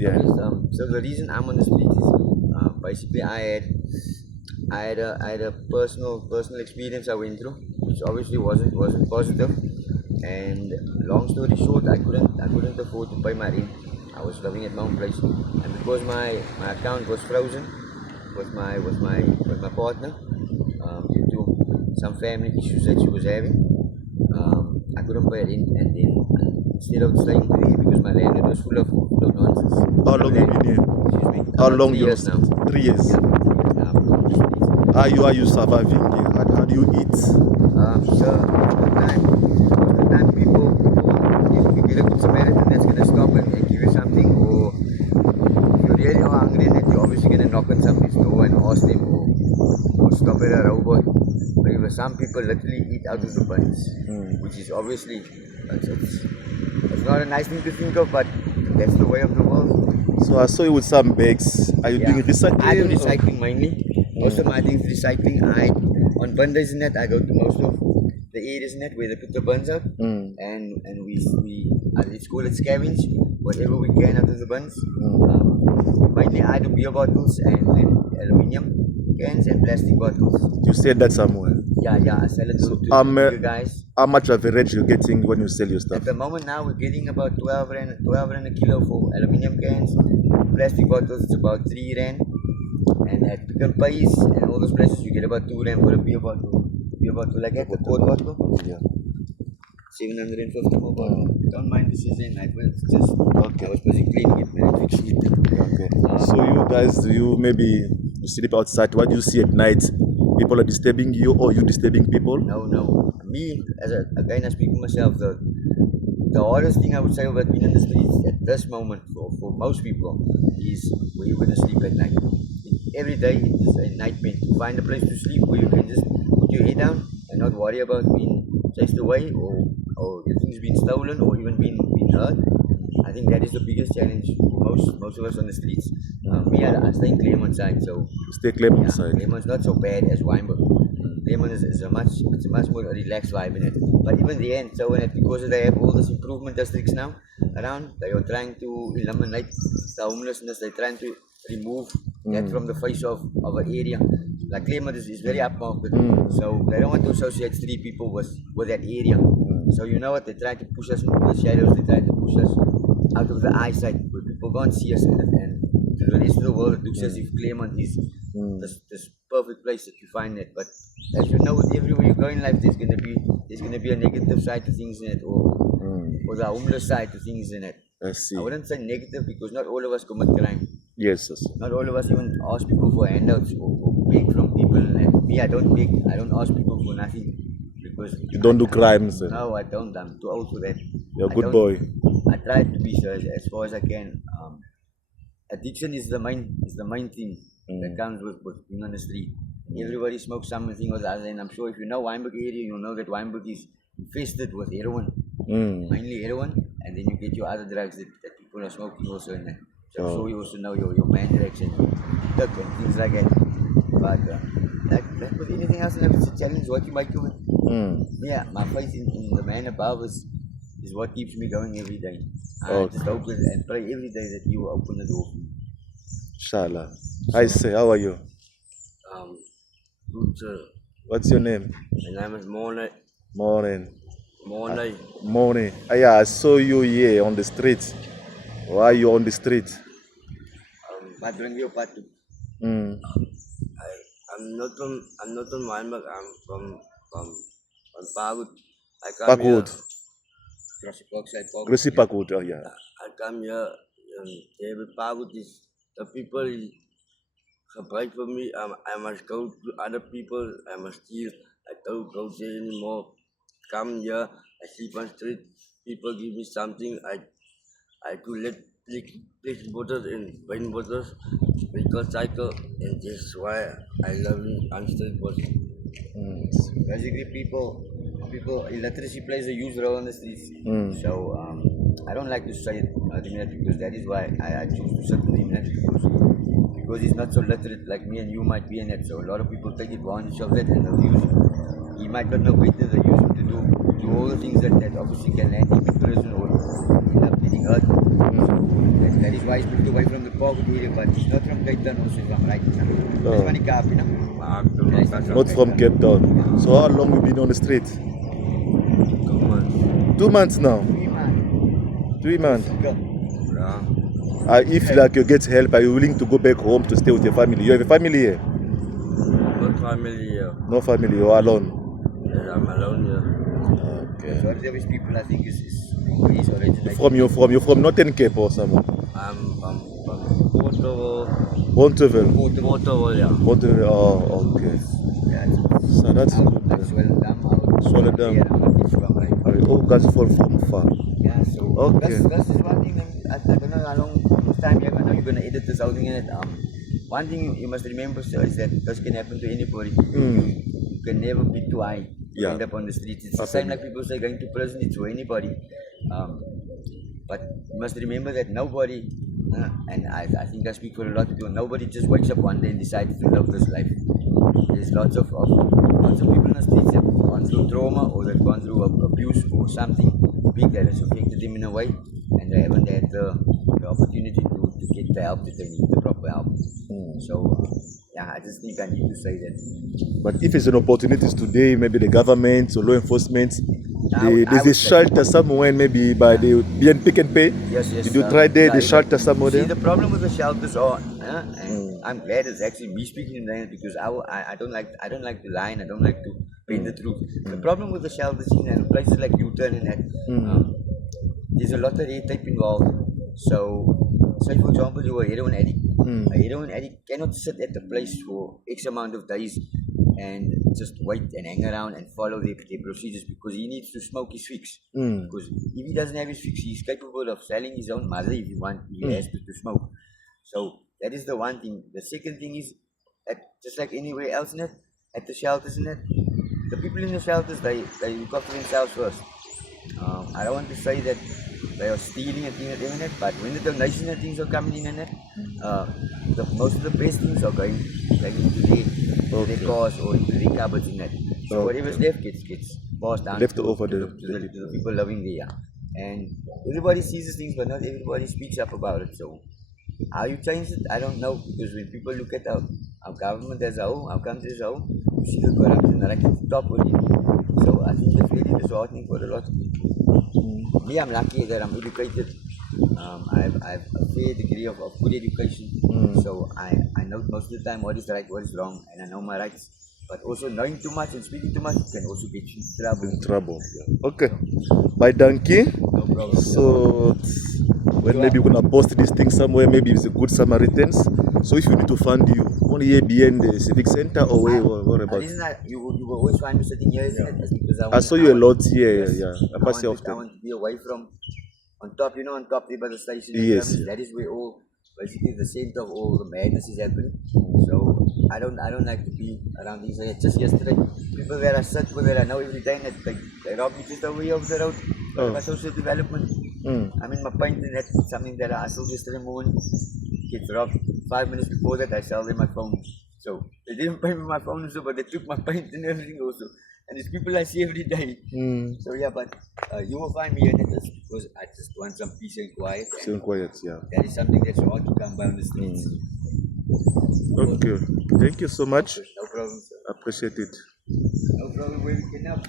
Yeah. Yes, so the reason I'm on the streets is basically I had a personal experience I went through, which obviously wasn't positive. And long story short, I couldn't afford to pay my rent. I was living at my own place, and because my account was frozen with my partner due to some family issues that she was having, I couldn't pay rent, and then instead of staying there because my landlord was full of nonsense. How long have you been here? Excuse me. How About long 3 you years now. 3 years. Yeah, 3 years now. I'm on the streets. Are you surviving here? How do you eat? So most of the time people if you get a good Samaritan that's gonna stop and give you something, or if you really are hungry and you're obviously gonna knock on somebody's door and ask them, or stop at a robot. But some people literally eat out of the buns, which is obviously it's not a nice thing to think of, but that's the way of the world. So I saw you with some bags. Are you doing recycling? I do recycling mainly. Most of my things recycling. On bun days and that I go to most of the areas in that where they put the buns out, and we let's call it scavenge whatever we can out of the buns. Mainly I do beer bottles and aluminium cans and plastic bottles. You said that somewhere. Yeah, I sell it to you guys. How much average you getting when you sell your stuff? At the moment now we're getting about 12 rand a kilo for aluminium cans. Plastic bottles it's about 3 rand. And at Pick n Pays and all those places you get about 2 rand for a beer bottle. Beer bottle like that, the quart bottle. Yeah. 750 more bottle. Don't mind this is in night, but it's just I was busy cleaning it, man, fixing it. Okay. So you guys, do you maybe sleep outside? What do you see at night? People are disturbing you, or you disturbing people? No. Me, again, I speak for myself. The hardest thing I would say about being in the streets at this moment for most people is where you're going to sleep at night. Every day is a nightmare to find a place to sleep where you can just put your head down and not worry about being chased away or your things being stolen or even being hurt. I think that is the biggest challenge for most of us on the streets. Me, I stay in Claremont side, so Stay Claremont side. Claremont not so bad as Wynberg. Claremont is a much more relaxed vibe in it. But even the end, so in it, because they have all these improvement districts now around, they are trying to eliminate the homelessness. They're trying to remove that from the face of an area. Like Claremont is very upmarket, so they don't want to associate street people with that area. So you know what, they try to push us into the shadows. They try to push us out of the eyesight where people can't see us in it, and to the rest of the world it looks as if Claremont is this perfect place that you find it. But as you know, with everywhere you go in life, there's gonna be a negative side to things in it, or the homeless side to things in it. I see. I wouldn't say negative because not all of us commit crime. Yes. Not all of us even ask people for handouts or beg from people. And me, I don't beg. I don't ask people for nothing because You don't do crimes. No, I don't. I'm too old for that. You're a good boy. I try to be so as far as I can. Addiction is the main thing that comes with being on the street. Everybody smokes something or the other, and I'm sure if you know Wynberg area, you'll know that Wynberg is infested with heroin, mainly heroin, and then you get your other drugs that people are smoking also in there. So I'm sure you also know your mandrax and duck and things like that. But like with anything else in life, it's a challenge what you might do it. Yeah, my faith in the man above is what keeps me going every day. I just hope and pray every day that you will open the door for me. Inshallah. I say, how are you? Good, sir. What's your name? My name is Morning. Morning. Yeah, I saw you here on the street. Why are you on the street? What bring you part to? I'm not from Wynberg. I'm from Parkwood. Parkwood. Parkside. Gracie Parkwood. Oh yeah. I come here. David Parkwood is the people gebruik for me. I must go to other people. I must steal. I don't go there anymore. Come here. I sleep on street. People give me something. I do let place bottles and wine bottles, cycle, and that's why I love on street bottles. Basically, people, illiteracy plays a huge role in the streets. So I don't like to say it, because that is why I choose to sit with him, because he's not so literate like me and you might be in it. So a lot of people take advantage of that and they'll use him. He might not know better. They use him to do all the things that obviously can land him in prison or end up getting hurt. So that is why he's moved away from the Parkwood area, but he's not from Cape Town also, if I'm right. He's from the Kaap, you know? Not from Cape Town. So how long you been on the street? 2 months. 2 months now. 3 months. 3 months. Yeah. If like you get help, are you willing to go back home to stay with your family? You have a family here? Not family here. No family, you're alone. Yes, I'm alone here. Okay. Majority of these people, I think, is originated You're from Northern Cape or somewhere? I'm from Porto. Bonteville. Porto, yeah. Bonteville. Oh, okay. Yeah, So that's good. like Swellendam. Swellendam. Yeah, it's from like, Oh, guys fall from far. yeah, so Okay. that's just one thing. I don't know how long time you're gonna edit this out in it. One thing you must remember, sir, is that this can happen to anybody. You can never be too high to Yeah. end up on the streets. It's the same like people say going to prison, it's for anybody. But you must remember that nobody, and I think I speak for a lot of people, nobody just wakes up one day and decides to love this life. There's lots of people in the streets that have gone through trauma or they've gone through abuse or something big that has affected them in a way, and they haven't had the opportunity to get the help that they need, the proper help. So, yeah, I just think I need to say that. But if it's an opportunity today, maybe the government or law enforcement, I there's a would say- shelter somewhere, maybe by the BN Pick and Pay. Yes. Did you try there, the shelter somewhere See, there? the problem with the shelters are, and I'm glad it's actually me speaking in there because I don't like to lie and I don't like to bend the truth. The problem with the shelters in places like U-turn and that, there's a lot of red tape involved. So, say for example, you're a heroin addict. A heroin addict cannot sit at the place for X amount of days and just wait and hang around and follow their procedures because he needs to smoke his fix. Because if he doesn't have his fix, he's capable of selling his own mother if he has to smoke. So that is the one thing. The second thing is, just like anywhere else in it, at the shelters in it, the people in the shelters, they look after themselves first. I don't want to say that they are stealing and things like that, but when the donation and things are coming in it, most of the best things are going into their cars or into their cupboards in that. So whatever's left gets passed down Left to over the people living there. And everybody sees these things, but not everybody speaks up about it. So how you change it, I don't know, because when people look at our government as a whole, our country as a whole, you see the corruption right at the top already. So I think it's really disheartening for a lot of people. Me, I'm lucky that I'm educated. I have a fair degree of good education. So I know most of the time what is right, what is wrong, and I know my rights. But also knowing too much and speaking too much can also get you in trouble. Okay. Bye, Donkey. No problem. So when maybe you're gonna post this thing somewhere, maybe it's a good Samaritans. So if you need to fund you, only here behind the civic center or where what about? Isn't that you will always find me sitting here, isn't it? That's because I saw you a lot here, Yes. yeah. I I pass you want often. to be away from on top there by the station. Yes. That is where all basically the center of all the madness is happening. So I don't like to be around these. Just yesterday, people that I sit with that I know every day, and they robbed me just over here off the road. My social development. I'm in my paint, and that's something that I saw yesterday morning. Gets robbed 5 minutes before that. I sell them my phone. So they didn't pay me my phone also, but they took my paint and everything also. And these people I see every day. So yeah, but you will find me in it because I just want some peace and quiet. Still quiet, yeah. That is something that's hard to come by on the streets. Okay. Thank you so much. No problem, sir. Appreciate it. No problem, where we can help.